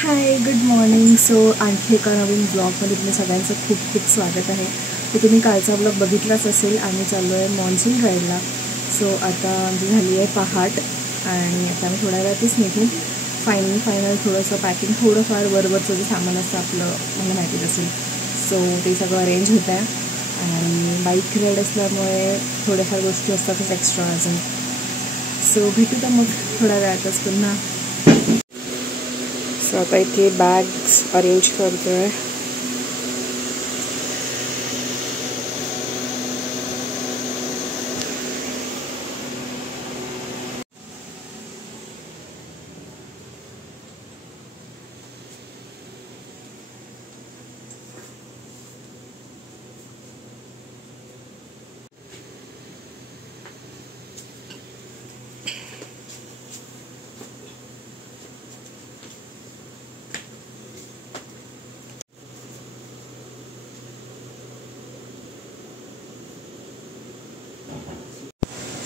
Hi good morning. So आणखी एका नवीन ब्लॉगमध्ये तुम्ही सगळ्यांचं खूप खूप स्वागत आहे. तर तुम्ही कालचा ब्लॉग बघितलाच असेल. आम्ही चाललो आहे मॉन्सून राईडला. सो आता आमची झाली आहे पहाट आणि आता आम्ही थोड्या वेळातच निघू. फायनल थोडंसं पॅकिंग, थोडंफार वरवरचं जे सामान असतं आपलं मला माहितीच असेल. सो ते सगळं अरेंज होत आहे आणि बाईक राईड असल्यामुळे थोड्याफार गोष्टी असतातच एक्स्ट्रा अजून. सो भेटू तर मग थोड्या वेळातच पुन्हा. सो आता इथे बॅग्स अरेंज करतो आहे.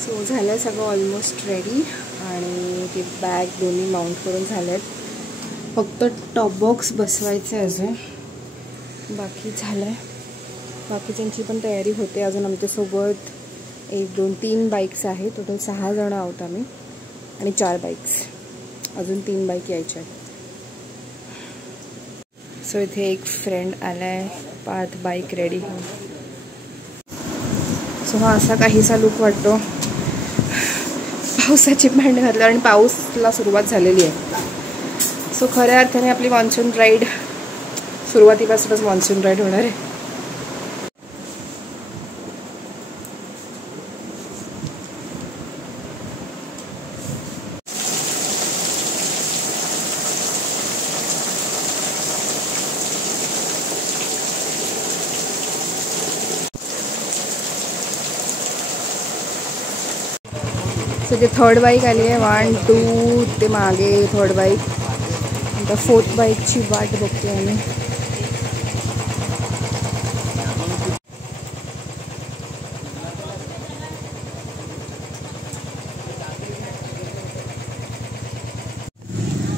सो झालं सगळं ऑलमोस्ट रेडी आणि ते बॅग दोन्ही माउंट करून झाले आहेत. फक्त टॉप बॉक्स बसवायचं आहे अजून, बाकी झालं आहे. बाकीच्यांची पण तयारी होते अजून. आमच्यासोबत 1 2 3 बाईक्स आहेत. टोटल 6 जण आहोत आम्ही आणि 4 बाईक्स. अजून 3 बाईक यायच्या आहेत. सो इथे एक फ्रेंड आला आहे पार्थ बाईक रेडी. सो हा असा काहीसा लुक वाटतो. पावसाची पॅन्ट घातल्यावर आणि पाऊसला सुरुवात झालेली आहे. सो खऱ्या अर्थाने आपली मॉन्सून राईड सुरुवातीपासूनच मॉन्सून राईड होणार आहे. सो ते 3rd बाईक आली आहे. 1 2 ते मागे 3rd बाईक. आता 4th बाईकची वाट बघते आम्ही.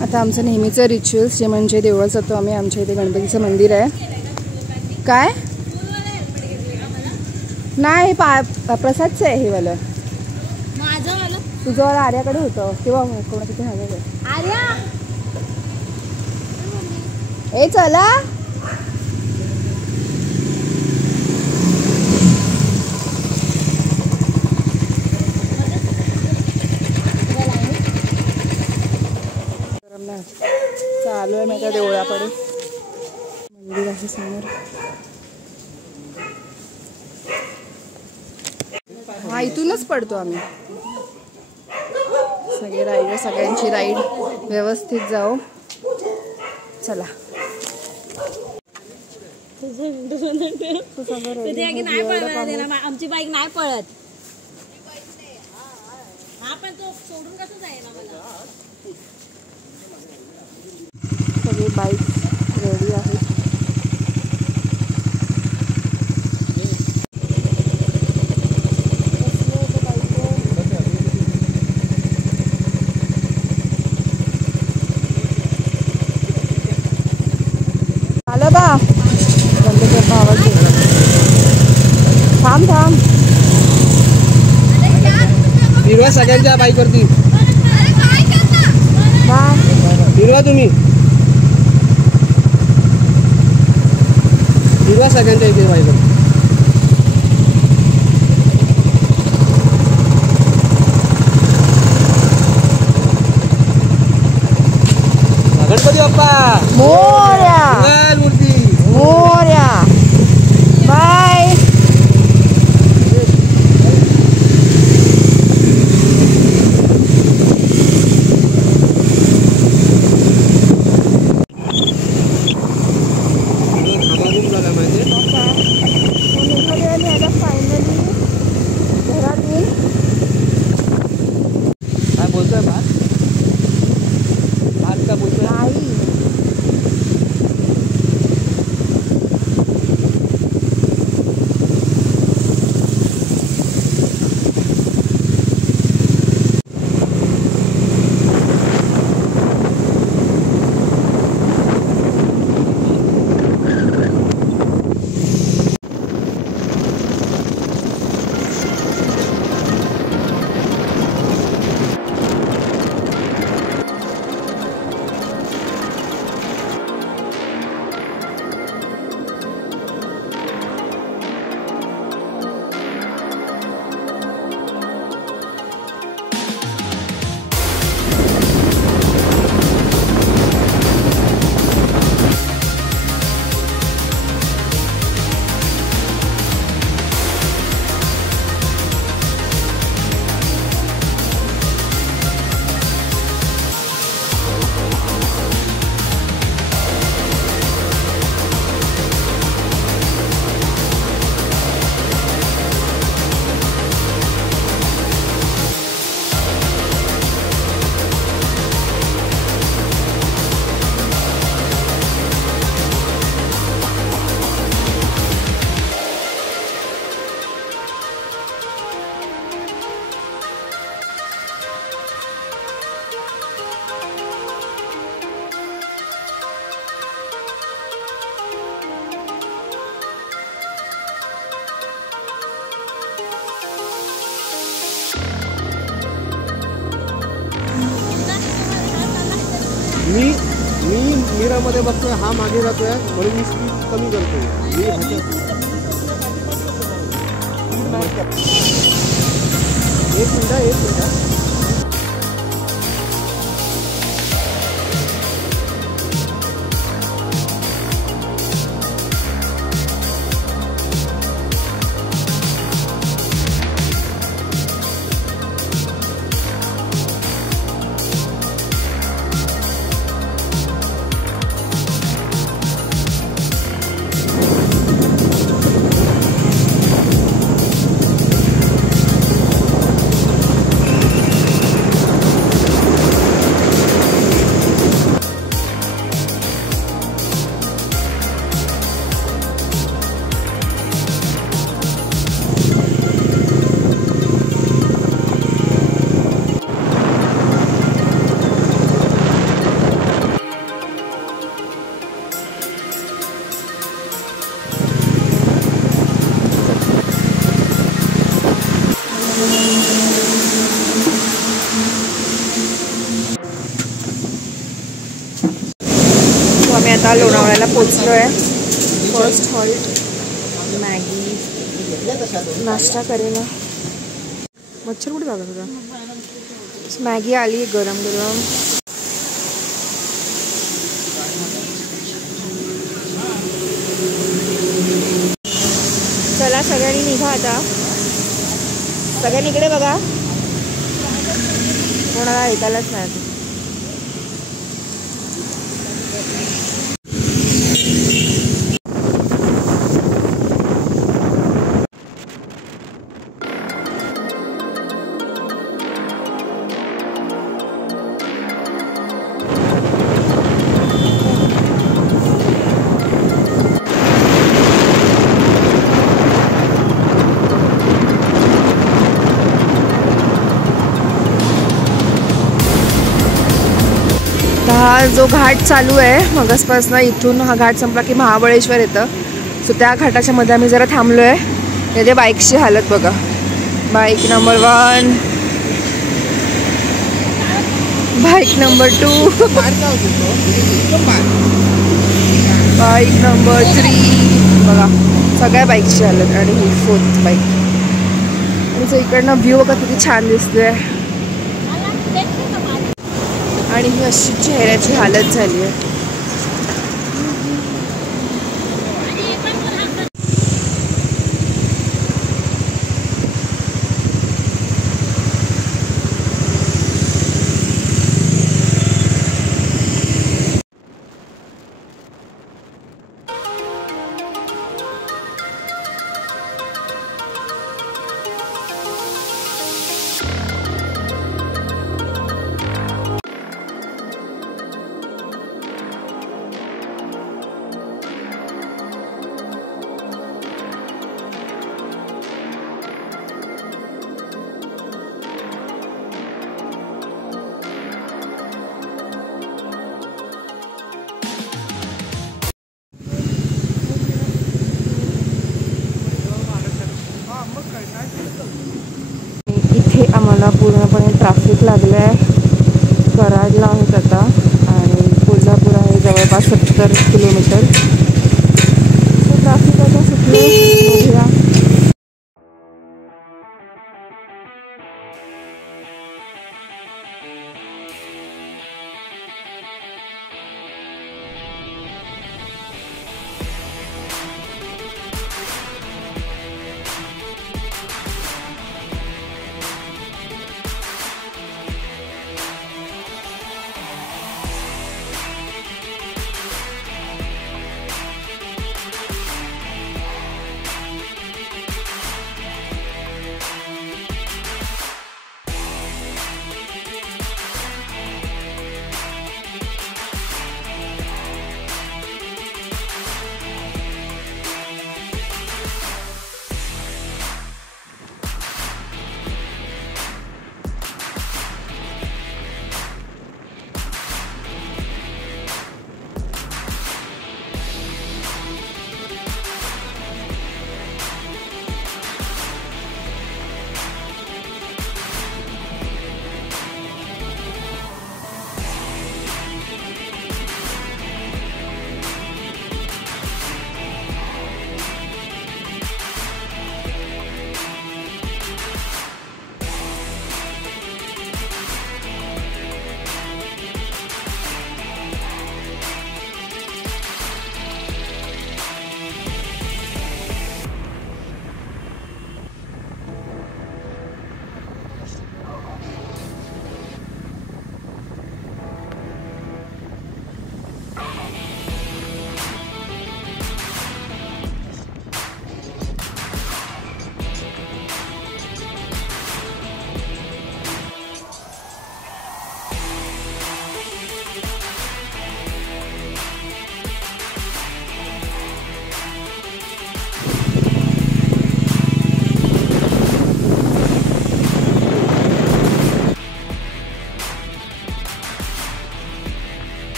आता आमचं नेहमीचं रिच्युअल्स जे म्हणजे देवळात जातो आम्ही. आमच्या इथे गणपतीचं मंदिर आहे. काय नाही प्रसादचं आहे हे वालं. तुझं आर्याकडे होतं किंवा कोणाचं ते हवं आर्या. ए चला चालू आहे. मी त्या देवळाकडे मंदिर आहे समोर. हा इथूनच पडतो आम्ही. सगळे राईडर सगळ्यांची राईड व्यवस्थित जाओ. चला आमची बाईक नाही पळत. आपण तो सोडून कसं जाईल आम्हाला. सगळे बाईक रेडी आहेत. आलं बा गणपतीचा आवाज. थांब थांब. फिरवा सगळ्यांच्या बाईकवरती. फिरवा तुम्ही. फिरवा सगळ्यांच्या इथे बाईकवर. गणपती बाप्पा मोरया मूर्ती मोरया. बाय. काय बोलतोय भात? भात का बोलतोय? नाही मी मिररमध्ये बघतोय, हा मागे जातोय म्हणून मी स्पीड कमी करतोय. मी एक मिनिट. आम्ही आता लोणावळ्याला पोचलो आहे. फर्स्ट हॉल्ट मॅगी नाश्ता करेला. मच्छर कुठे जागा तुझा? मॅगी आली गरम गरम. चला सगळ्यांनी निघा आता. सगळ्यांनी इकडे बघा, कोणाला ऐकायलाच नाही. हा जो घाट चालू आहे मगासपासून, इथून हा घाट संपला की महाबळेश्वर येतं. सो त्या घाटाच्या मध्ये आम्ही जरा थांबलो आहे. त्याच्या बाईकची हालत बघा. Bike number 1, bike number 2, bike number 3 बघा. सगळ्या बाईकची हालत. आणि ही 4th बाईक. आणि जो इकडनं व्ह्यू बघा किती छान दिसतोय. आणि ही अशी चेहऱ्याची हालत झाली आहे. इथे आम्हाला पूर्णपणे ट्रॅफिक लागलं आहे. कराडला आहोत आता आणि कोल्हापूर आहे जवळपास 70 किलोमीटर. ट्रॅफिक आता सुटलं.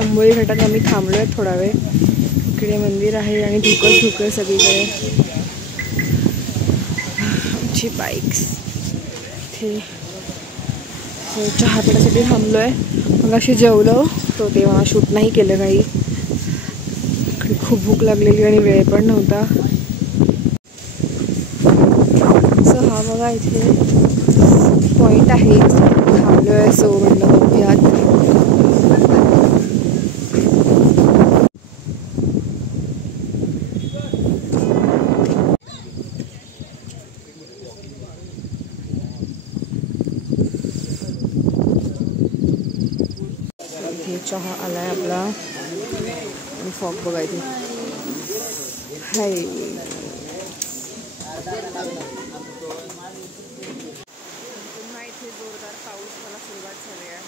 आंबोली घाटात आम्ही थांबलो आहे थोडा वेळ. इकडे मंदिर आहे आणि धुकंच धुकं सगळीकडे. आमची बाईक्स इथे. चहा पिण्यासाठी थांबलो आहे. मग अशी जेवलो तो तेव्हा शूट नाही केलं काही. इकडे खूप भूक लागलेली आणि वेळ पण नव्हता. सो हा बघा इथे पॉईंट आहे. थांबलो आहे. सो म्हणलं बघूयात. चहा आलाय आपला आणि फॉग बघायचे. हाय पुन्हा इथे जोरदार पाऊस मला सुरुवात झाली आहे.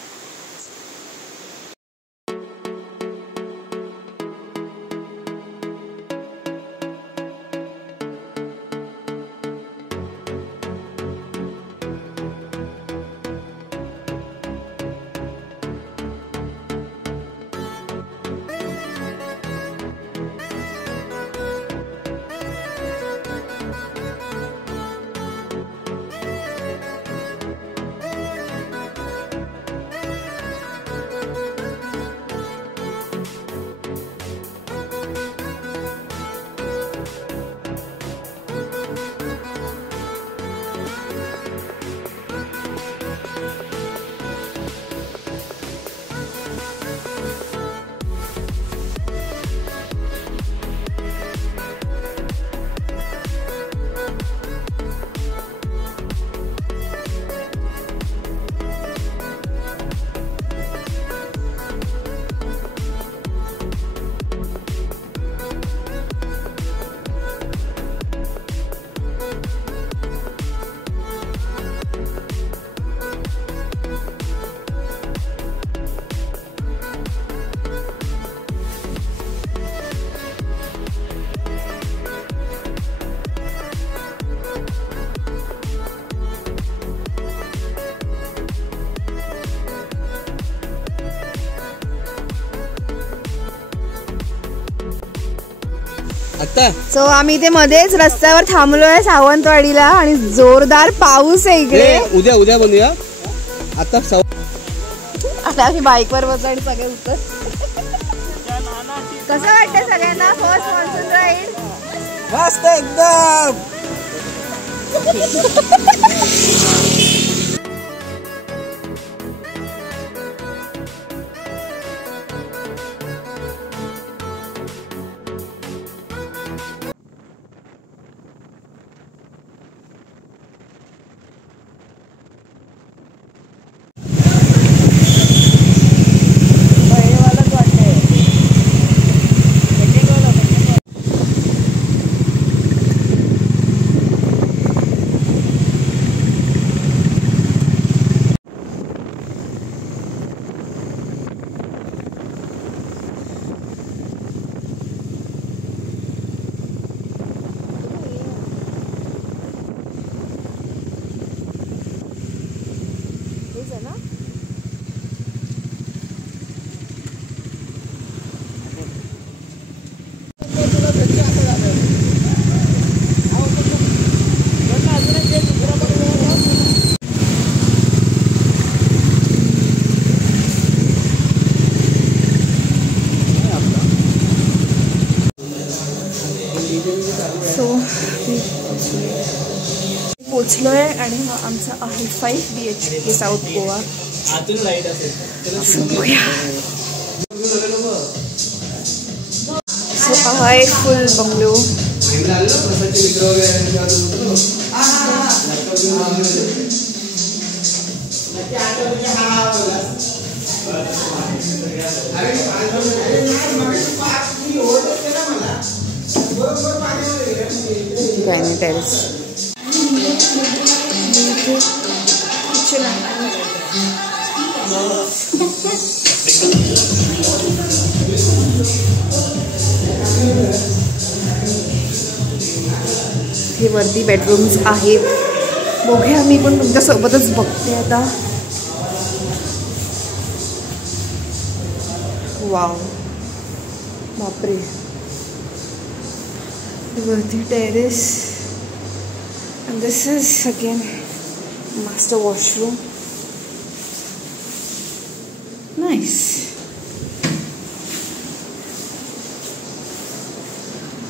सो आम्ही इथे मध्येच रस्त्यावर थांबलोय सावंतवाडीला आणि जोरदार पाऊस आहे इकडे. उद्या उद्या बनूया. आता आम्ही बाईकवर बसलो आणि सगळे उत्तर. कसं वाटतं सगळ्यांना फर्स्ट मॉन्सून राईड? मस्त एकदम. पोचलोय आणि हा आमचा आहे 5 BHK साऊथ गोवा. हा एक फुल बंगलो. गायनी टेरेस. हे वरती बेडरूम्स आहेत. बघूया मी पण तुमच्या सोबतच बघते आता. वाव, बापरे. वरती terrace. And this is again master washroom. Nice.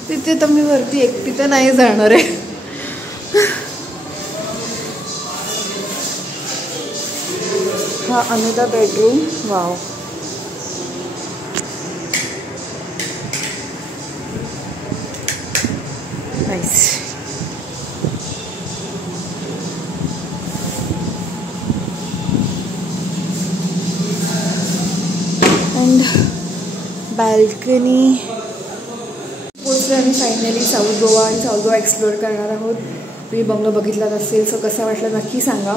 तिथे तर मी वरती एकटी तर नाही जाणार आहे. हा another bedroom. Wow. Nice. And balcony. पोचलो आम्ही फायनली साऊथ गोवा. आणि साऊथ गोवा एक्सप्लोअर करणार आहोत. तुम्ही बंगलो बघितलाच असेल. सो कसा वाटला नक्की सांगा.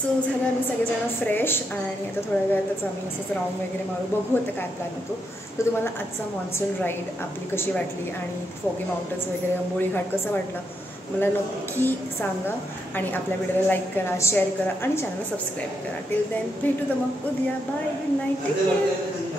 सो झालं आम्ही सगळेजण फ्रेश आणि आता थोड्या वेळातच आम्ही असंच राऊंड वगैरे मारू. बघू आता काय प्लॅन होतो. तर तुम्हाला आजचा मॉन्सून राईड आपली कशी वाटली आणि फॉगी माउंटन्स वगैरे अंबोळी घाट कसा वाटला मला नक्की सांगा. आणि आपल्या व्हिडिओला लाईक करा, शेअर करा आणि चॅनलला सबस्क्राईब करा. टिल देन भेटू तर मग उद्या. Bye, good night.